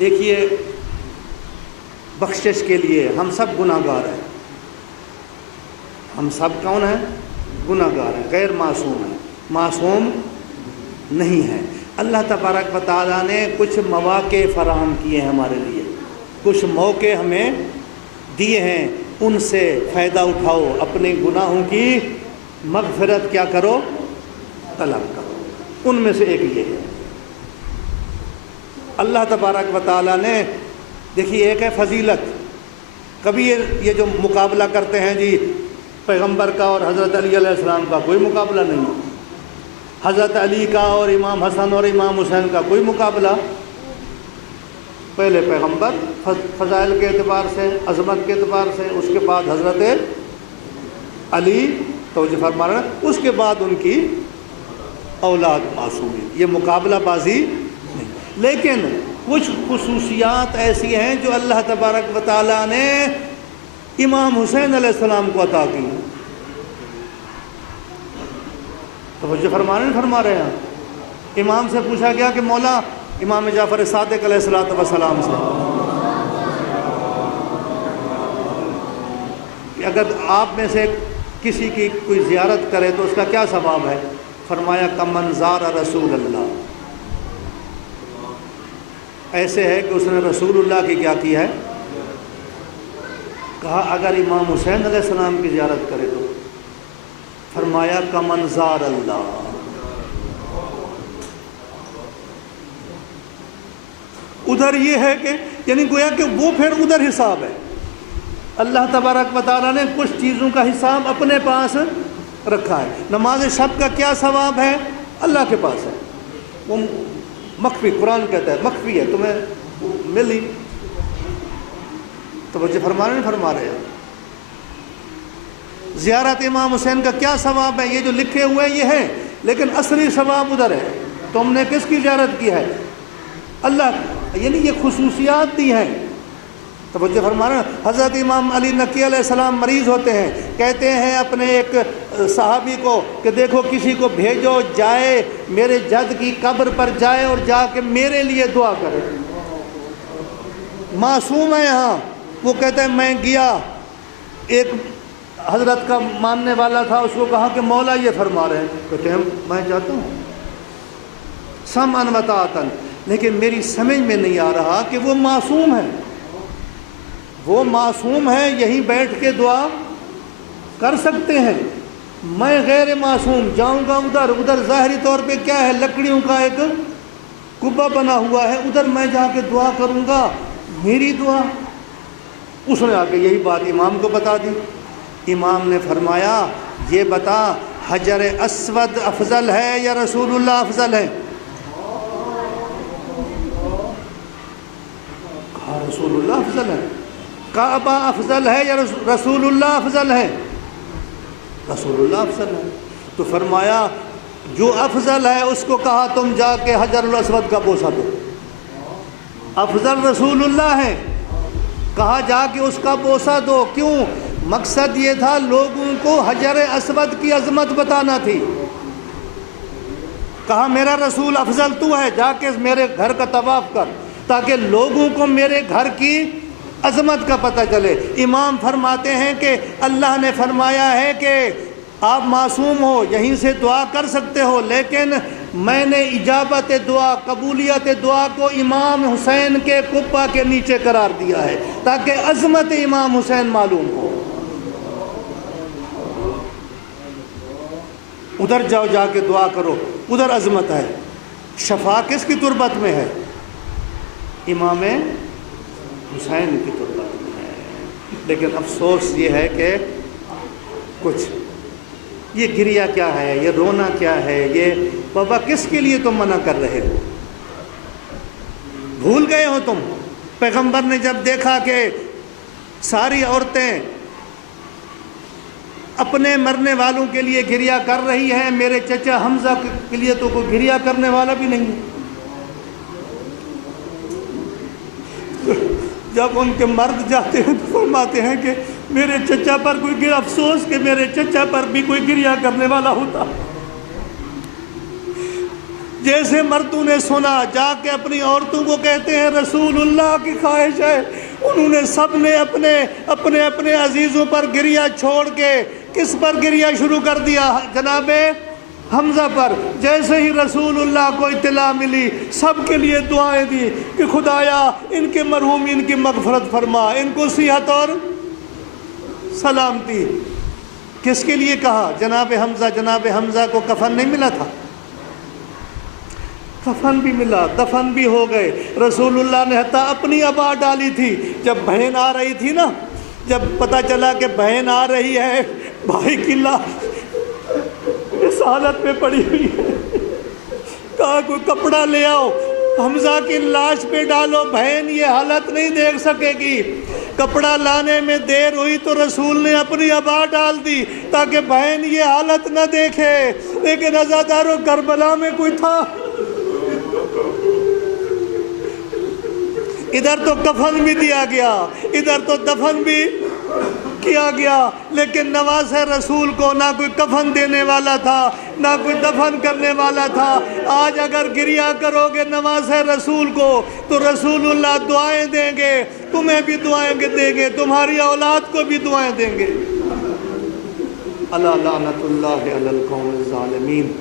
دیکھیے بخشش کے لیے ہم سب گناہ گار ہیں، ہم سب کون ہیں؟ گناہ گار ہیں، غیر معصوم ہیں، معصوم نہیں ہیں۔ اللہ تبارک و تعالیٰ نے کچھ مواقع فراہم کیے ہیں ہمارے لیے، کچھ موقع ہمیں دیے ہیں، ان سے فائدہ اٹھاؤ، اپنے گناہوں کی مغفرت کیا کرو؟ طلب کرو۔ ان میں سے ایک یہ ہے، اللہ تبارک و تعالیٰ نے دیکھیے ایک ہے فضیلت، کبھی یہ جو مقابلہ کرتے ہیں جی پیغمبر کا اور حضرت علی علیہ السلام کا کوئی مقابلہ نہیں، حضرت علی کا اور امام حسن اور امام حسین کا کوئی مقابلہ، پہلے پیغمبر فضائل کے اعتبار سے، عظمت کے اعتبار سے، اس کے بعد حضرت علی توجہ فرما رہے ہیں، اس کے بعد ان کی اولاد معصومی، یہ مقابلہ بازی نہیں، لیکن کچھ خصوصیات ایسی ہیں جو اللہ تبارک و تعالیٰ نے امام حسین علیہ السلام کو عطا کی ہیں۔ توجہ فرما رہے ہیں۔ امام سے پوچھا گیا کہ مولا، امام جعفر صادق علیہ السلام سے، کہ اگر آپ میں سے کسی کی کوئی زیارت کرے تو اس کا کیا ثواب ہے؟ فرمایا کمن زار رسول اللہ، ایسے ہے کہ اس نے رسول اللہ کی کیا کی ہے؟ کہا اگر امام حسین علیہ السلام کی زیارت کرے تو فرمایا کمن زار اللہ، ادھر یہ ہے کہ یعنی گویا کہ وہ پھر ادھر حساب ہے، اللہ تبارک و تعالیٰ نے کچھ چیزوں کا حساب اپنے پاس رکھا ہے۔ نماز شب کا کیا ثواب ہے؟ اللہ کے پاس ہے، وہ مخفی، قرآن کہتا ہے مخفی ہے، تمہیں ملی۔ توجہ فرما رہے ہیں۔ زیارت امام حسین کا کیا ثواب ہے؟ یہ جو لکھے ہوئے یہ ہے، لیکن اصلی ثواب ادھر ہے، تم نے کس کی زیارت کی ہے؟ اللہ، یعنی یہ خصوصیات دی ہیں۔ توجہ فرما رہے ہیں۔ حضرت امام علی نقی علیہ السلام مریض ہوتے ہیں، کہتے ہیں اپنے ایک صحابی کو کہ دیکھو کسی کو بھیجو جائے میرے جد کی قبر پر جائے اور جا کے میرے لیے دعا کرے، معصوم ہے یہاں۔ وہ کہتے ہیں میں گیا، ایک حضرت کا ماننے والا تھا، اس کو کہا کہ مولا یہ فرما رہے ہیں، کہتے ہیں میں چاہتا ہوں سمعاً و طاعتاً، لیکن میری سمجھ میں نہیں آ رہا کہ وہ معصوم ہے، وہ معصوم ہے، یہیں بیٹھ کے دعا کر سکتے ہیں، میں غیر معصوم جاؤں گا ادھر ظاہری طور پہ کیا ہے، لکڑیوں کا ایک کبا بنا ہوا ہے، ادھر میں جا کے دعا کروں گا، میری دعا۔ اس نے آ کے یہی بات امام کو بتا دی۔ امام نے فرمایا یہ بتا حجر اسود افضل ہے یا رسول اللہ افضل ہے؟ کہا رسول اللہ افضل ہے۔ کعبہ افضل ہے یا رسول اللہ افضل ہے؟ رسول اللہ افضل ہے۔ تو فرمایا جو افضل ہے اس کو کہا تم جا کے حجر الاسود کا بوسہ دو، افضل رسول اللہ ہے، کہا جا کے اس کا بوسہ دو۔ کیوں؟ مقصد یہ تھا لوگوں کو حجر اسود کی عظمت بتانا تھی۔ کہا میرا رسول افضل تو ہے، جا کے میرے گھر کا طواف کر تاکہ لوگوں کو میرے گھر کی عظمت کا پتہ چلے۔ امام فرماتے ہیں کہ اللہ نے فرمایا ہے کہ آپ معصوم ہو، یہیں سے دعا کر سکتے ہو، لیکن میں نے اجابت دعا، قبولیت دعا کو امام حسین کے قبہ کے نیچے قرار دیا ہے تاکہ عظمت امام حسین معلوم ہو۔ ادھر جاؤ، جا کے دعا کرو، ادھر عظمت ہے۔ شفا کس کی تربت میں ہے؟ امام حسین کی تربت میں ہے۔ لیکن افسوس یہ ہے کہ کچھ یہ گریا کیا ہے، یہ رونا کیا ہے، یہ بابا کس کے لیے تم منع کر رہے ہو؟ بھول گئے ہو تم؟ پیغمبر نے جب دیکھا کہ ساری عورتیں اپنے مرنے والوں کے لیے گریا کر رہی ہیں، میرے چچا حمزہ کے لیے تو کوئی گریا کرنے والا بھی نہیں ہے۔ جب ان کے مرد جاتے ہیں تو فرماتے ہیں کہ میرے چچا پر کوئی افسوس کہ میرے چچا پر بھی کوئی گریا کرنے والا ہوتا۔ جیسے مردوں نے سنا جا کے اپنی عورتوں کو کہتے ہیں رسول اللہ کی خواہش ہے، انہوں نے سب نے اپنے اپنے عزیزوں پر گریہ چھوڑ کے کس پر گریہ شروع کر دیا؟ جناب حمزہ پر۔ جیسے ہی رسول اللہ کو اطلاع ملی سب کے لیے دعائیں دی کہ خدایا ان کے مرحومین کی مغفرت فرما، ان کو صحت اور سلامتی۔ کس کے لیے کہا؟ جناب حمزہ کو کفن نہیں ملا تھا؟ کفن بھی ملا، دفن بھی ہو گئے۔ رسول اللہ نے حتیٰ اپنی عبا ڈالی تھی۔ جب بہن آ رہی تھی نا، جب پتہ چلا کہ بہن آ رہی ہے، بھائی کی لاش اس حالت میں پڑی ہوئی ہے، کہا کوئی کپڑا لے آؤ، حمزہ کی لاش پہ ڈالو، بہن یہ حالت نہیں دیکھ سکے گی۔ کپڑا لانے میں دیر ہوئی تو رسول نے اپنی عبا ڈال دی تاکہ بہن یہ حالت نہ دیکھے۔ لیکن عزادارو کربلا میں کوئی تھا؟ ادھر تو کفن بھی دیا گیا، ادھر تو دفن بھی کیا گیا، لیکن نواز رسول کو نہ کوئی کفن دینے والا تھا، نہ کوئی دفن کرنے والا تھا۔ آج اگر گریہ کرو گے نواز رسول کو تو رسول اللہ دعائیں دیں گے، تمہیں بھی دعائیں دیں گے، تمہاری اولاد کو بھی دعائیں دیں گے۔ الا لعنت اللہ علی القوم الظالمین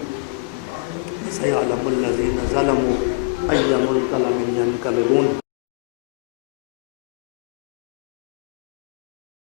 سیعلم الذین ظلموا ای منقلب ینقلبون۔